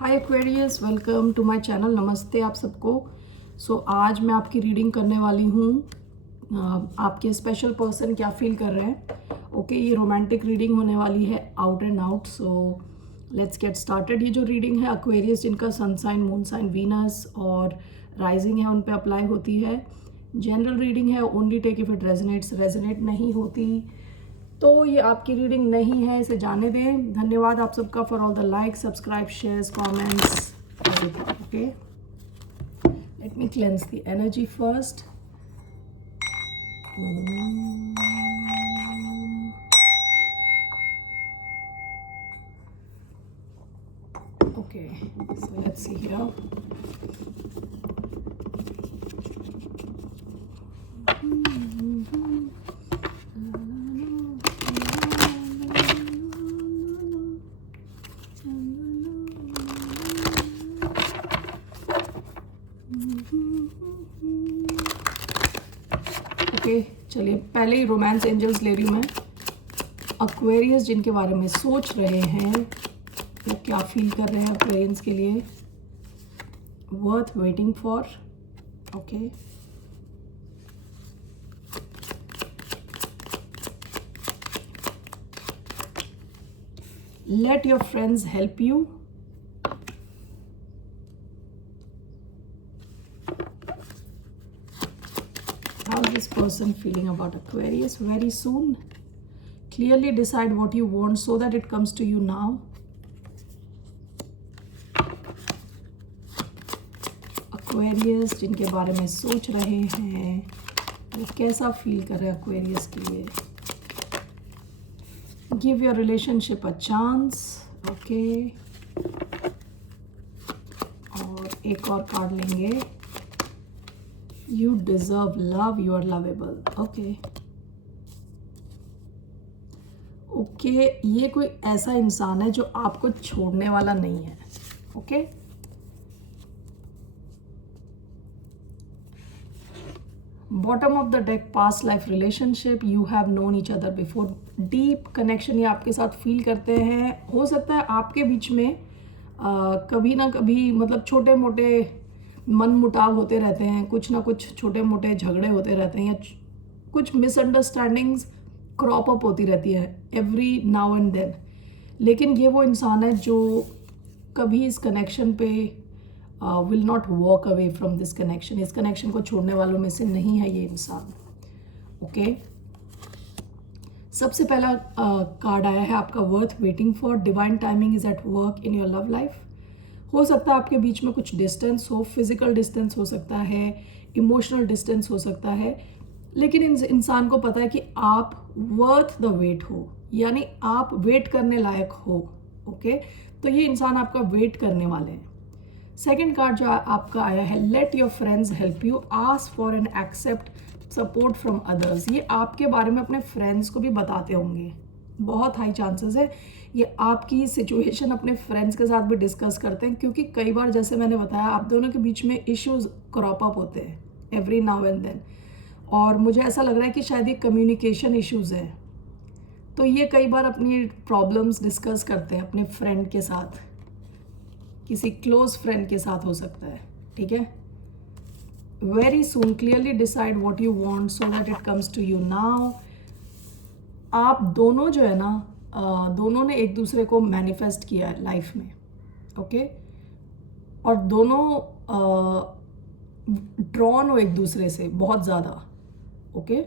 Hi Aquarius, welcome to my channel. नमस्ते आप सबको। आज मैं आपकी रीडिंग करने वाली हूँ। आपके स्पेशल पर्सन क्या फील कर रहे हैं। ये रोमांटिक रीडिंग होने वाली है, out and out. Let's get started. ये जो रीडिंग है एक्वेरियस जिनका sun sign, moon sign, Venus और राइजिंग है उन पे अप्लाई होती है। जनरल रीडिंग है, only take if it resonates. Resonate नहीं होती तो ये आपकी रीडिंग नहीं है, इसे जाने दें। धन्यवाद आप सबका for all the like, subscribe, shares, comments, everything. Okay, let me cleanse the energy first. Okay, so let's see here. चलिए पहले ही रोमांस एंजल्स ले रही हूँ मैं। एक्वेरियस जिनके बारे में सोच रहे हैं, वो क्या फील कर रहे हैं एक्वेरियंस के लिए। Worth waiting for. Okay, late your friends help you. How is this person feeling about Aquarius? Very soon. Clearly decide what you want so that it comes to you now. Aquarius जिनके बारे में सोच रहे हैं, वो कैसा feel कर रहे हैं Aquarius के लिए। Give your relationship a chance. Okay. और एक और कार्ड लेंगे। You deserve love, you are lovable. Okay, ये कोई ऐसा इंसान है जो आपको छोड़ने वाला नहीं है। Okay, bottom of the deck, past life relationship, you have known each other before. Deep connection ये आपके साथ फील करते हैं। हो सकता है आपके बीच में कभी ना कभी मतलब छोटे मोटे मन मुटाव होते रहते हैं, कुछ ना कुछ छोटे मोटे झगड़े होते रहते हैं, या कुछ मिसअंडरस्टैंडिंग्स क्रॉप अप होती रहती है एवरी नाउ एंड देन। लेकिन ये वो इंसान है जो कभी इस कनेक्शन पे will not walk away from this connection. इस कनेक्शन को छोड़ने वालों में से नहीं है ये इंसान। ओके, सबसे पहला कार्ड आया है आपका, worth waiting for. Divine timing is at work in your love life. हो सकता है आपके बीच में कुछ डिस्टेंस हो, फिजिकल डिस्टेंस हो सकता है, इमोशनल डिस्टेंस हो सकता है, लेकिन इंसान को पता है कि आप वर्थ द वेट हो, यानी आप वेट करने लायक हो। ओके, तो ये इंसान आपका वेट करने वाले हैं। सेकंड कार्ड जो आपका आया है, let your friends help you, ask for and accept support from others. ये आपके बारे में अपने फ्रेंड्स को भी बताते होंगे, बहुत हाई चांसेस है ये आपकी सिचुएशन अपने फ्रेंड्स के साथ भी डिस्कस करते हैं, क्योंकि कई बार जैसे मैंने बताया आप दोनों के बीच में इश्यूज क्रॉप अप होते हैं एवरी नाउ एंड देन, और मुझे ऐसा लग रहा है कि शायद ये कम्युनिकेशन इश्यूज है। तो ये कई बार अपनी प्रॉब्लम्स डिस्कस करते हैं अपने फ्रेंड के साथ, किसी क्लोज फ्रेंड के साथ हो सकता है। ठीक है, very soon clearly decide what you want so that it comes to you now. आप दोनों जो है ना, दोनों ने एक दूसरे को मैनिफेस्ट किया है लाइफ में। ओके, और दोनों ड्रॉन हो एक दूसरे से बहुत ज़्यादा। ओके,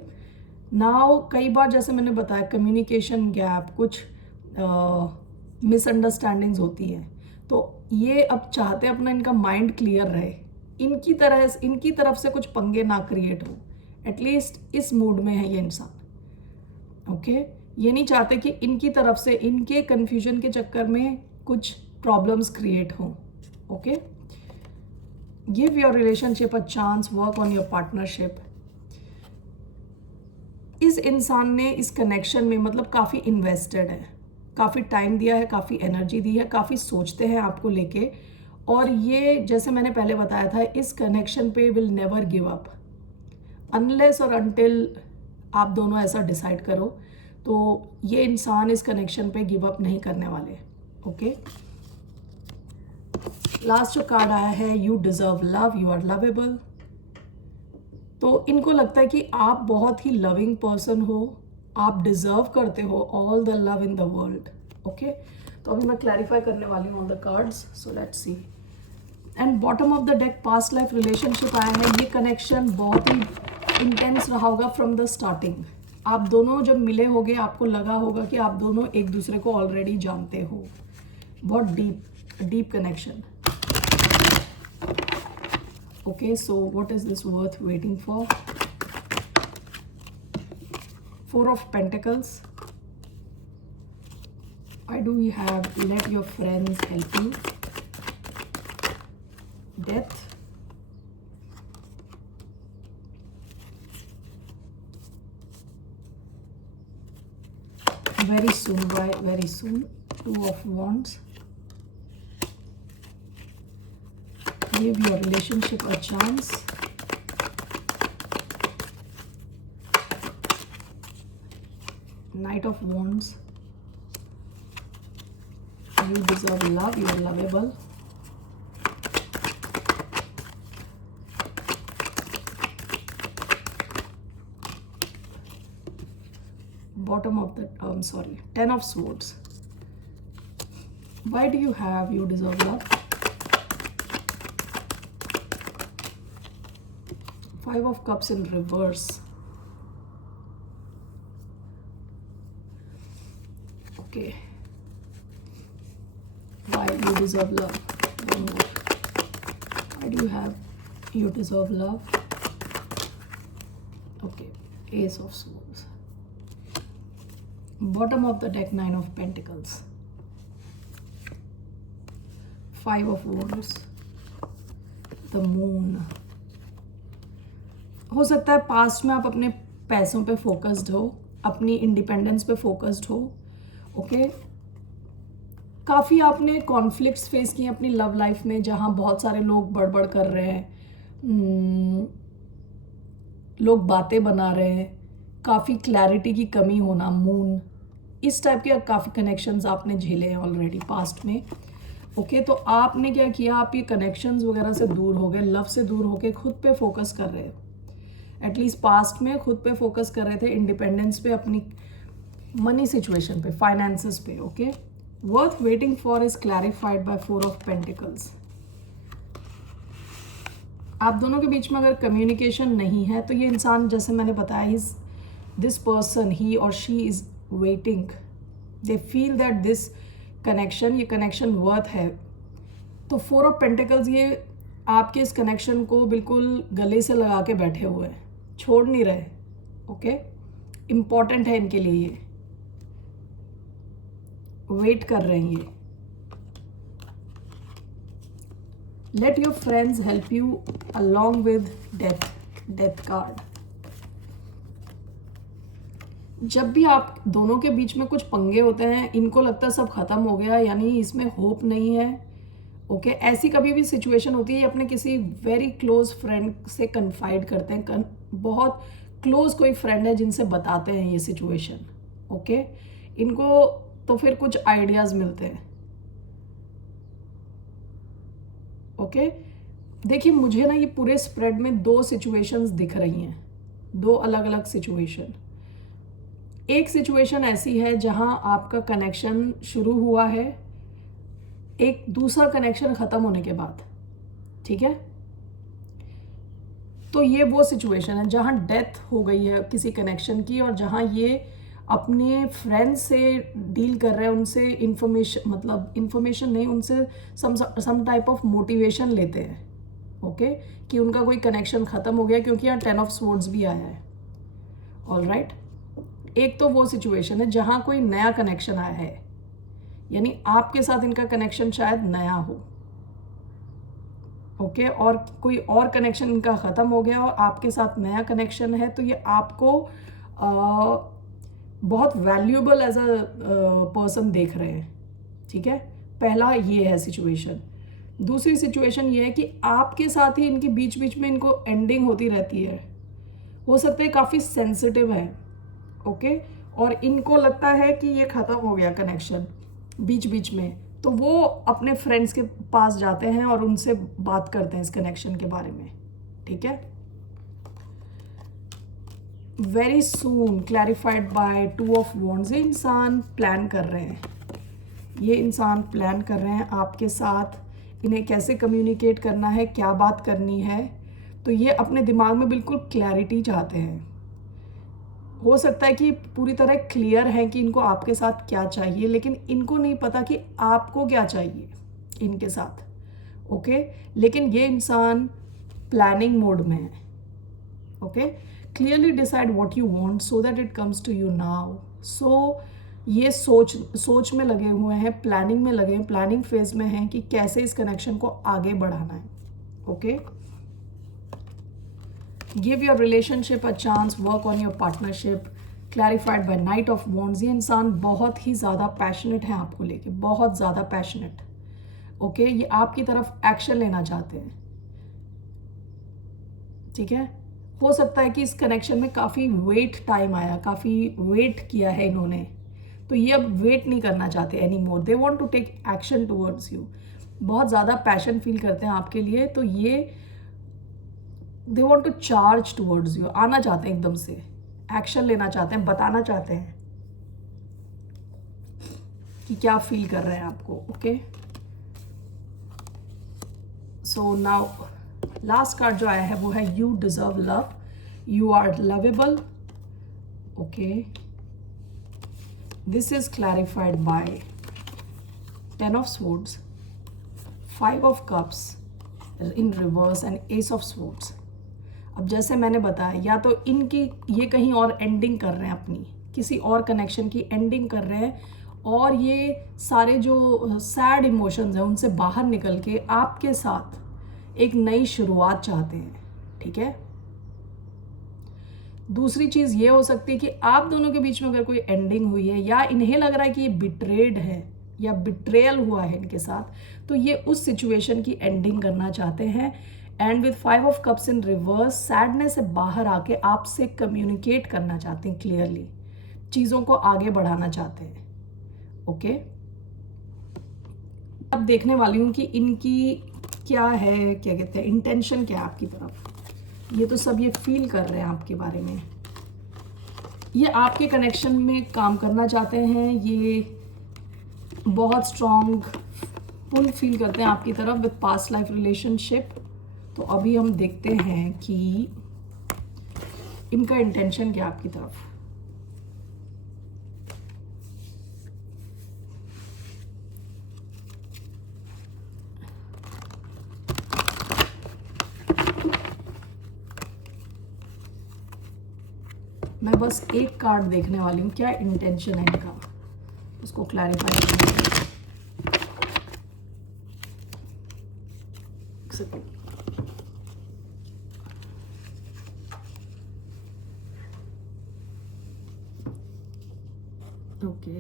नाउ कई बार जैसे मैंने बताया कम्युनिकेशन गैप, कुछ मिसअंडरस्टैंडिंग्स होती है, तो ये अब चाहते अपना इनका माइंड क्लियर रहे, इनकी तरफ से कुछ पंगे ना क्रिएट हो। एटलीस्ट इस मूड में है ये इंसान। ओके, ये नहीं चाहते कि इनकी तरफ से इनके कंफ्यूजन के चक्कर में कुछ प्रॉब्लम्स क्रिएट हों। Okay, give your relationship a chance, work on your partnership. इस इंसान ने इस कनेक्शन में मतलब काफ़ी इन्वेस्टेड है, काफ़ी टाइम दिया है, काफ़ी एनर्जी दी है, काफ़ी सोचते हैं आपको लेके, और ये जैसे मैंने पहले बताया था, इस कनेक्शन पे will never give up unless और अनटिल आप दोनों ऐसा डिसाइड करो। तो ये इंसान इस कनेक्शन पे गिव अप नहीं करने वाले। ओके, लास्ट जो कार्ड आया है, you deserve love, you are lovable. तो इनको लगता है कि आप बहुत ही लविंग पर्सन हो, आप डिजर्व करते हो all the love in the world. Okay, तो अभी मैं क्लैरिफाई करने वाली हूँ on the cards, so let's see. And bottom of the deck past life relationship आया है। ये कनेक्शन बहुत ही इंटेंस रहा होगा फ्रॉम द स्टार्टिंग। आप दोनों जब मिले होगे आपको लगा होगा कि आप दोनों एक दूसरे को ऑलरेडी जानते हो। बहुत deep connection. Okay, so what is this worth waiting for? 4 of Pentacles. Why do we have let your friends help you? Death. Very soon, why very soon? 2 of Wands. Give your relationship a chance. Knight of Wands. You deserve love, you are lovable. Bottom of the Ten of Swords. Why do you have you deserve love? 5 of Cups in reverse. Okay. Why you deserve love? One more. Why do you have you deserve love? Okay. Ace of Swords. Bottom of the deck, 9 of Pentacles. 5 of Wands. The Moon. हो सकता है past में आप अपने पैसों पे focused हो, अपनी इंडिपेंडेंस पे फोकस्ड हो। ओके, काफ़ी आपने कॉन्फ्लिक्ट्स फेस किए अपनी लव लाइफ में, जहाँ बहुत सारे लोग बड़बड़ कर रहे हैं, लोग बातें बना रहे हैं, काफ़ी क्लैरिटी की कमी होना, मून, इस टाइप के काफ़ी कनेक्शंस आपने झेले हैं ऑलरेडी पास्ट में। ओके, तो आपने क्या किया, आप ये कनेक्शंस वगैरह से दूर हो गए, लव से दूर होके खुद पे फोकस कर रहे हो। एटलीस्ट पास्ट में खुद पे फोकस कर रहे थे, इंडिपेंडेंस पे, अपनी मनी सिचुएशन पे, फाइनेंसेस पे। Okay, worth waiting for is clarified by 4 of pentacles. आप दोनों के बीच में अगर कम्युनिकेशन नहीं है तो ये इंसान, जैसे मैंने बताया, दिस पर्सन, ही और she is waiting, they feel that this connection, ये कनेक्शन वर्थ है। तो 4 ऑफ पेंटिकल्स ये आपके इस कनेक्शन को बिल्कुल गले से लगा के बैठे हुए हैं, छोड़ नहीं रहे। ओके, इम्पॉर्टेंट है इनके लिए, ये वेट कर रहे हैं ये। Late your friends help you along with death card. जब भी आप दोनों के बीच में कुछ पंगे होते हैं, इनको लगता है सब खत्म हो गया, यानी इसमें होप नहीं है। ओके, ऐसी कभी भी सिचुएशन होती है, अपने किसी वेरी क्लोज फ्रेंड से कन्फाइड करते हैं, बहुत क्लोज कोई फ्रेंड है जिनसे बताते हैं ये सिचुएशन। ओके, इनको तो फिर कुछ आइडियाज मिलते हैं। ओके, देखिए मुझे ना ये पूरे स्प्रेड में 2 सिचुएशंस दिख रही हैं, 2 अलग अलग सिचुएशन। एक सिचुएशन ऐसी है जहां आपका कनेक्शन शुरू हुआ है, एक दूसरा कनेक्शन खत्म होने के बाद, ठीक है। तो ये वो सिचुएशन है जहां डेथ हो गई है किसी कनेक्शन की, और जहां ये अपने फ्रेंड्स से डील कर रहे हैं, उनसे इंफॉर्मेशन, मतलब इंफॉर्मेशन नहीं, उनसे सम टाइप ऑफ मोटिवेशन लेते हैं। ओके, कि उनका कोई कनेक्शन ख़त्म हो गया, क्योंकि यहाँ 10 ऑफ स्वॉर्ड्स भी आया है। ऑल राइट, एक तो वो सिचुएशन है जहाँ कोई नया कनेक्शन आया है, यानी आपके साथ इनका कनेक्शन शायद नया हो। ओके, और कोई और कनेक्शन इनका ख़त्म हो गया और आपके साथ नया कनेक्शन है, तो ये आपको बहुत वैल्यूएबल एज अ पर्सन देख रहे हैं, ठीक है। पहला ये है सिचुएशन। दूसरी सिचुएशन ये है कि आपके साथ ही इनके बीच बीच में इनको एंडिंग होती रहती है, हो सकता है काफ़ी सेंसिटिव है। ओके, और इनको लगता है कि ये ख़त्म हो गया कनेक्शन बीच बीच में, तो वो अपने फ्रेंड्स के पास जाते हैं और उनसे बात करते हैं इस कनेक्शन के बारे में, ठीक है। Very soon clarified by two of wands. ये इंसान प्लान कर रहे हैं, ये इंसान प्लान कर रहे हैं आपके साथ, इन्हें कैसे कम्युनिकेट करना है, क्या बात करनी है। तो ये अपने दिमाग में बिल्कुल क्लैरिटी चाहते हैं। हो सकता है कि पूरी तरह क्लियर है कि इनको आपके साथ क्या चाहिए, लेकिन इनको नहीं पता कि आपको क्या चाहिए इनके साथ, ओके। लेकिन ये इंसान प्लानिंग मोड में है, okay. Clearly decide what you want so that it comes to you now. So ये सोच में लगे हुए हैं, प्लानिंग में लगे हैं, प्लानिंग फेज में हैं कि कैसे इस कनेक्शन को आगे बढ़ाना है, okay. Give your relationship a chance, work on your partnership, clarified by knight of wands. ये इंसान बहुत ही ज़्यादा पैशनेट है आपको लेके, बहुत ज़्यादा पैशनेट, ओके। ये आपकी तरफ एक्शन लेना चाहते हैं, ठीक है। हो सकता है कि इस कनेक्शन में काफ़ी वेट टाइम आया, काफ़ी वेट किया है इन्होंने, तो ये अब वेट नहीं करना चाहते any more. They want to take action towards you. बहुत ज़्यादा पैशन फील करते हैं आपके लिए, तो ये they want to charge towards you, आना चाहते हैं एकदम से, एक्शन लेना चाहते हैं, बताना चाहते हैं कि क्या फील कर रहे हैं आपको, okay. So now last card जो आया है वो है you deserve love, you are lovable, okay. This is clarified by 10 of swords, 5 of cups in reverse and ace of swords। अब जैसे मैंने बताया, या तो इनकी ये कहीं और एंडिंग कर रहे हैं, अपनी किसी और कनेक्शन की एंडिंग कर रहे हैं, और ये सारे जो सैड इमोशंस हैं उनसे बाहर निकल के आपके साथ एक नई शुरुआत चाहते हैं, ठीक है। दूसरी चीज़ ये हो सकती है कि आप दोनों के बीच में अगर कोई एंडिंग हुई है, या इन्हें लग रहा है कि ये बिट्रेड है या बिट्रेयल हुआ है इनके साथ, तो ये उस सिचुएशन की एंडिंग करना चाहते हैं। And with 5 of cups in reverse, sadness से बाहर आके आपसे कम्युनिकेट करना चाहते हैं क्लियरली, चीज़ों को आगे बढ़ाना चाहते हैं, ओके। अब देखने वाली हूँ कि इनकी क्या है, क्या कहते हैं, इंटेंशन क्या है आपकी तरफ। ये तो सब ये फील कर रहे हैं आपके बारे में, ये आपके कनेक्शन में काम करना चाहते हैं, ये बहुत स्ट्रॉन्ग पुल फील करते हैं आपकी तरफ विद पास्ट लाइफ रिलेशनशिप। तो अभी हम देखते हैं कि इनका इंटेंशन क्या आपकी तरफ। मैं बस एक कार्ड देखने वाली हूँ, क्या इंटेंशन है इनका, उसको क्लैरिफाई करना है। ओके,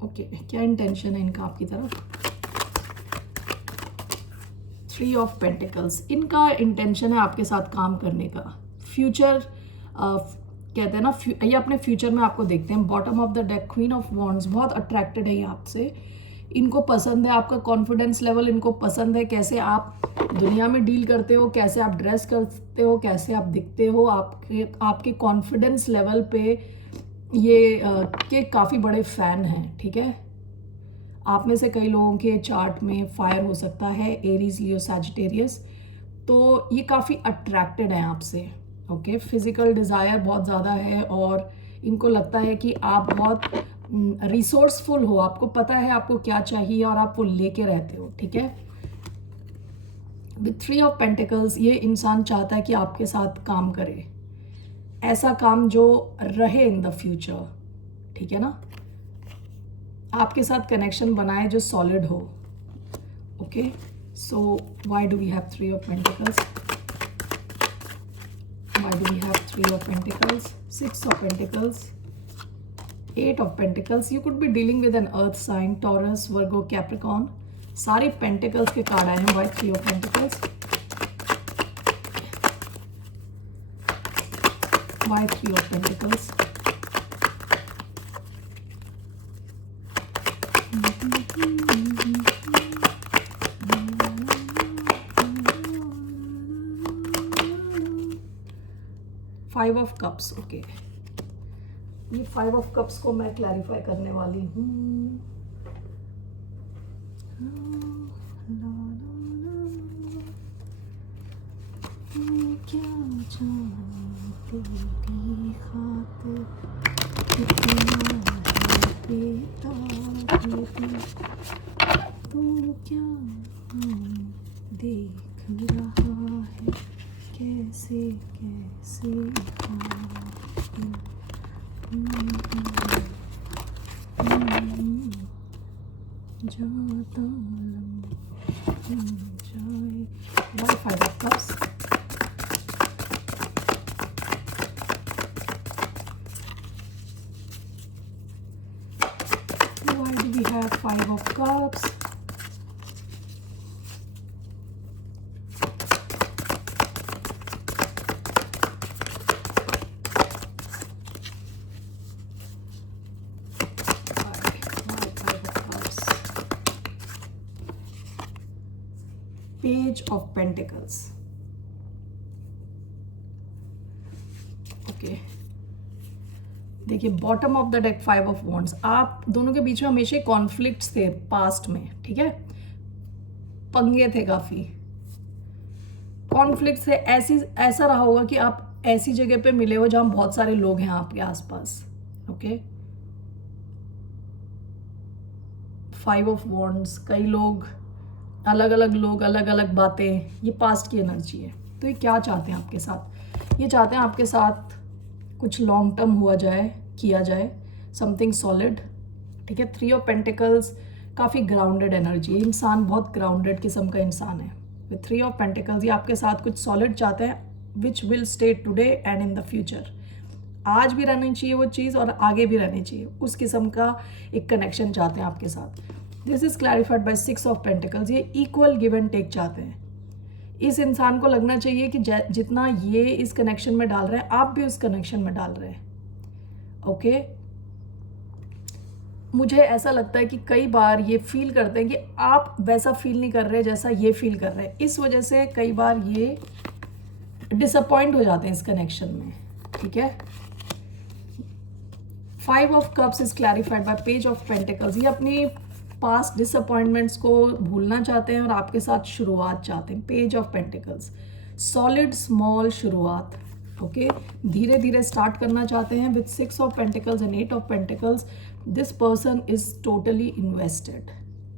ओके, क्या इंटेंशन है इनका आपकी तरफ। 3 of Pentacles, इनका इंटेंशन है आपके साथ काम करने का। फ्यूचर कहते हैं ना, ये अपने फ्यूचर में आपको देखते हैं। Bottom of the deck queen of wands, बहुत अट्रैक्टेड है ये आपसे, इनको पसंद है आपका कॉन्फिडेंस लेवल, इनको पसंद है कैसे आप दुनिया में डील करते हो, कैसे आप ड्रेस करते हो, कैसे आप दिखते हो, आपके कॉन्फिडेंस लेवल पे ये के काफ़ी बड़े फ़ैन हैं, ठीक है। आप में से कई लोगों के चार्ट में फायर हो सकता है, एरीज, लियो, सैजिटेरियस, तो ये काफ़ी अट्रैक्टेड हैं आपसे, ओके। फिजिकल डिज़ायर बहुत ज़्यादा है, और इनको लगता है कि आप बहुत रिसोर्सफुल हो, आपको पता है आपको क्या चाहिए और आप वो लेके रहते हो, ठीक है। विद 3 of Pentacles, ये इंसान चाहता है कि आपके साथ काम करे, ऐसा काम जो रहे इन द फ्यूचर, ठीक है ना, आपके साथ कनेक्शन बनाए जो सॉलिड हो, okay. So why do we have 3 of Pentacles, why do we have 3 of Pentacles, 6 of Pentacles, 8 of Pentacles। you could be dealing with an earth sign, Taurus, Virgo, Capricorn। सारे Pentacles के card आए हैं, why 3 of Pentacles। Why Three of Pentacles? Five of Cups. Okay, ये Five of Cups को मैं clarify करने वाली हूँ. क्या जानते तेरी खातिर कितना है बेताब, तू क्या देख रहा है कैसे कैसे जाता जाए. Why Five of Cups? Why do we have Five of Cups? Page of Pentacles. Okay, देखिए bottom of the deck Five of Wands. आप दोनों के बीच में हमेशा कॉन्फ्लिक्ट्स थे पास्ट में, ठीक है, पंगे थे, काफी कॉन्फ्लिक्ट थे. ऐसा रहा होगा कि आप ऐसी जगह पे मिले हो जहां बहुत सारे लोग हैं आपके आसपास. ओके, Five of Wands, कई लोग, अलग अलग लोग, अलग अलग बातें, ये पास्ट की एनर्जी है. तो ये क्या चाहते हैं आपके साथ? ये चाहते हैं आपके साथ कुछ लॉन्ग टर्म हुआ जाए, किया जाए, समथिंग सॉलिड, ठीक है. Three of Pentacles काफ़ी ग्राउंडेड एनर्जी है, इंसान बहुत ग्राउंडेड किस्म का इंसान है. विथ Three of Pentacles ये आपके साथ कुछ सॉलिड चाहते हैं, which will stay today and in the future. आज भी रहनी चाहिए वो चीज़ और आगे भी रहनी चाहिए, उस किस्म का एक कनेक्शन चाहते हैं आपके साथ. This is clarified by Six of Pentacles. ये इक्वल गिव एंड टेक चाहते हैं. इस इंसान को लगना चाहिए कि जितना ये इस कनेक्शन में डाल रहे हैं, आप भी उस कनेक्शन में डाल रहे हैं. ओके, मुझे ऐसा लगता है कि कई बार ये फील करते हैं कि आप वैसा फील नहीं कर रहे जैसा ये फील कर रहे हैं. इस वजह से कई बार ये डिसअपॉइंट हो जाते हैं इस कनेक्शन में, ठीक है. Five of Cups is clarified by Page of Pentacles. ये अपनी पास्ट डिसअपॉइंटमेंट्स को भूलना चाहते हैं और आपके साथ शुरुआत चाहते हैं. Page of Pentacles, solid small शुरुआत. ओके, धीरे धीरे स्टार्ट करना चाहते हैं. With Six of Pentacles and Eight of Pentacles, this person is totally invested.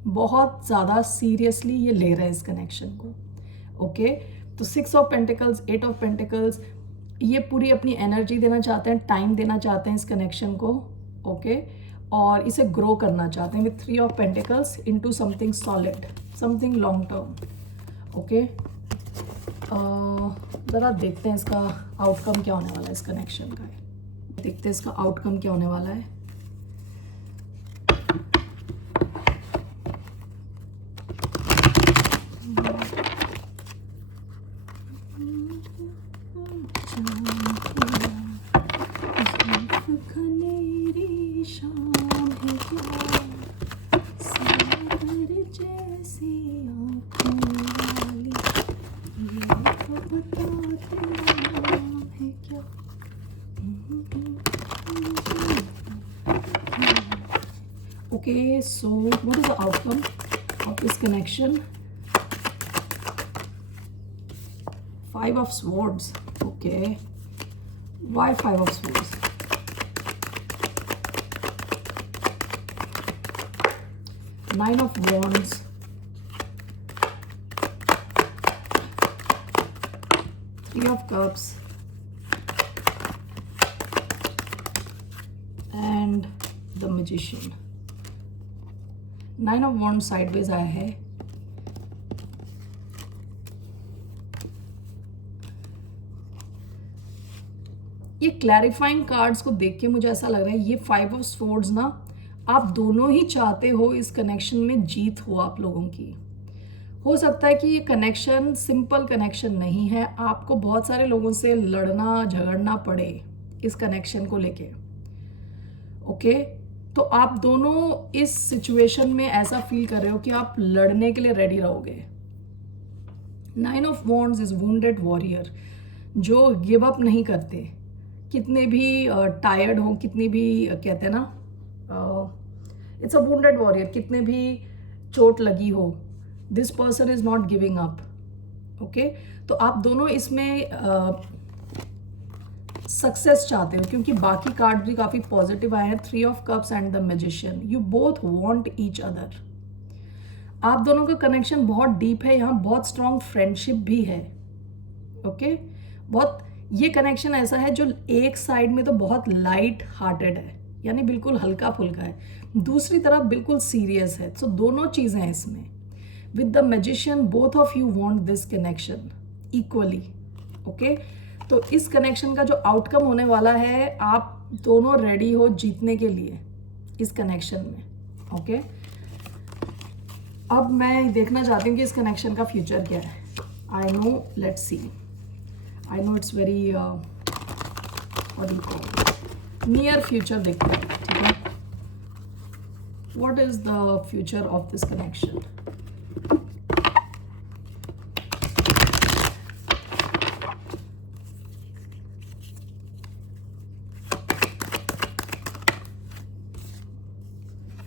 बहुत ज़्यादा सीरियसली ये ले रहे हैं इस कनेक्शन को. ओके, तो Six of Pentacles, Eight of Pentacles, ये पूरी अपनी एनर्जी देना चाहते हैं, टाइम देना चाहते हैं इस कनेक्शन को. ओके, और इसे ग्रो करना चाहते हैं with Three of Pentacles into something solid, something long term. Okay, ज़रा देखते हैं इसका आउटकम क्या होने वाला है इस कनेक्शन का. देखते हैं इसका आउटकम क्या होने वाला है. Okay, so what is the outcome of this connection? Five of Swords. Okay, why Five of Swords? Nine of Wands. Three of Cups. And the Magician. Nine of Wands sideways आया है. ये clarifying cards को देख के मुझे ऐसा लग रहा है ये Five of Swords ना, आप दोनों ही चाहते हो इस कनेक्शन में जीत हो आप लोगों की. हो सकता है कि ये कनेक्शन सिंपल कनेक्शन नहीं है, आपको बहुत सारे लोगों से लड़ना झगड़ना पड़े. इस कनेक्शन को लेके। ओके, तो आप दोनों इस सिचुएशन में ऐसा फील कर रहे हो कि आप लड़ने के लिए रेडी रहोगे। 9 of wands is wounded warrior, जो गिव अप नहीं करते, कितने भी टायर्ड हो, कितनी भी कहते हैं ना, इट्स अ वुंडेड वॉरियर, कितने भी चोट लगी हो, this person is not giving up. Okay, तो आप दोनों इसमें सक्सेस चाहते हो, क्योंकि बाकी कार्ड भी काफ़ी पॉजिटिव आए हैं, 3 of cups and the magician. You both want each other. आप दोनों का कनेक्शन बहुत डीप है, यहाँ बहुत स्ट्रॉन्ग फ्रेंडशिप भी है। ओके, बहुत ये कनेक्शन ऐसा है जो एक साइड में तो बहुत लाइट हार्टेड है, यानी बिल्कुल हल्का फुल्का है, दूसरी तरफ बिल्कुल सीरियस है। सो दोनों चीज़ें हैं इसमें। With the magician both of you want this connection equally. Okay, तो इस कनेक्शन का जो आउटकम होने वाला है, आप दोनों रेडी हो जीतने के लिए इस कनेक्शन में। ओके, अब मैं देखना चाहती हूँ कि इस कनेक्शन का फ्यूचर क्या है। I know, let's see. I know it's very what you call near future देखते हैं, ठीक है। What is the future of this connection?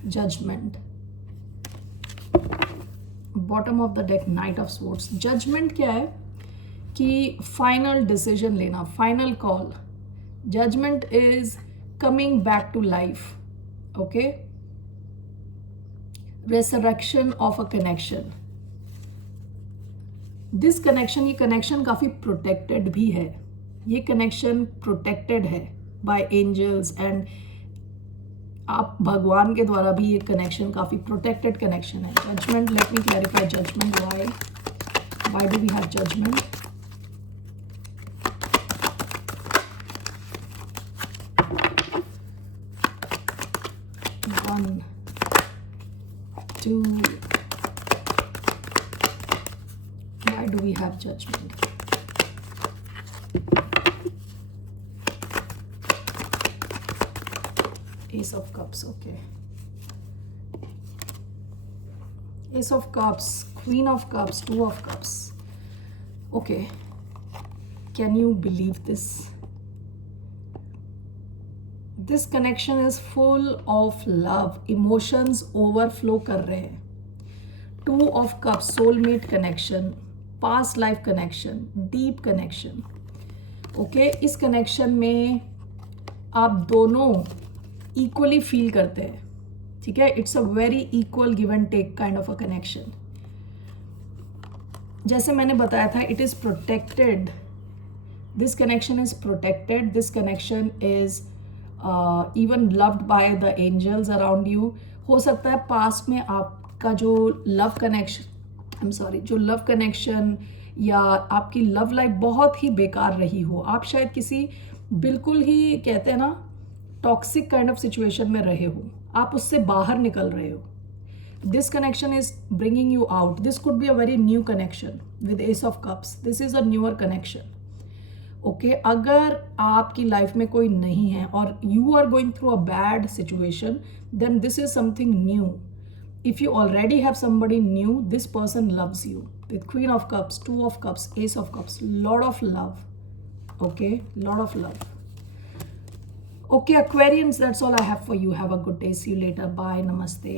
Judgement, bottom of the deck, knight of swords. Judgement क्या है कि फाइनल डिसीजन लेना, final call. Judgement is coming back to life. Okay, resurrection of a connection. This connection, ये connection काफी protected भी है, ये connection protected है बाय एंजल्स एंड आप भगवान के द्वारा भी ये कनेक्शन काफी प्रोटेक्टेड कनेक्शन है। Judgement, let me clarify judgement. Why do we have judgement? One, two. Why do we have judgment? Ace of Cups, okay. Ace of Cups, Queen of Cups, 2 of Cups. Okay, can you believe this? This connection is full of love, emotions overflow कर रहे हैं। 2 of Cups, soulmate connection, past life connection, deep connection. Okay, इस connection में आप दोनों equally feel करते हैं, ठीक है। It's a very equal give and take kind of a connection. जैसे मैंने बताया था, it is protected, this connection is protected, this connection is even loved by the angels around you. हो सकता है पास्ट में आपका जो लव कनेक्शन, जो लव कनेक्शन या आपकी लव लाइफ बहुत ही बेकार रही हो। आप शायद किसी बिल्कुल ही कहते हैं ना टॉक्सिक काइंड ऑफ सिचुएशन में रहे हो, आप उससे बाहर निकल रहे हो। This connection is bringing you out. This could be a very new connection with ace of cups. This is a newer connection. Okay, अगर आपकी लाइफ में कोई नहीं है और you are going through a bad situation, then this is something new. If you already have somebody new, this person loves you with queen of cups, 2 of cups, ace of cups, lord of love. Okay, Lord of love. Okay, Aquarians, that's all I have for you. Have a good day. See you later. Bye. Namaste.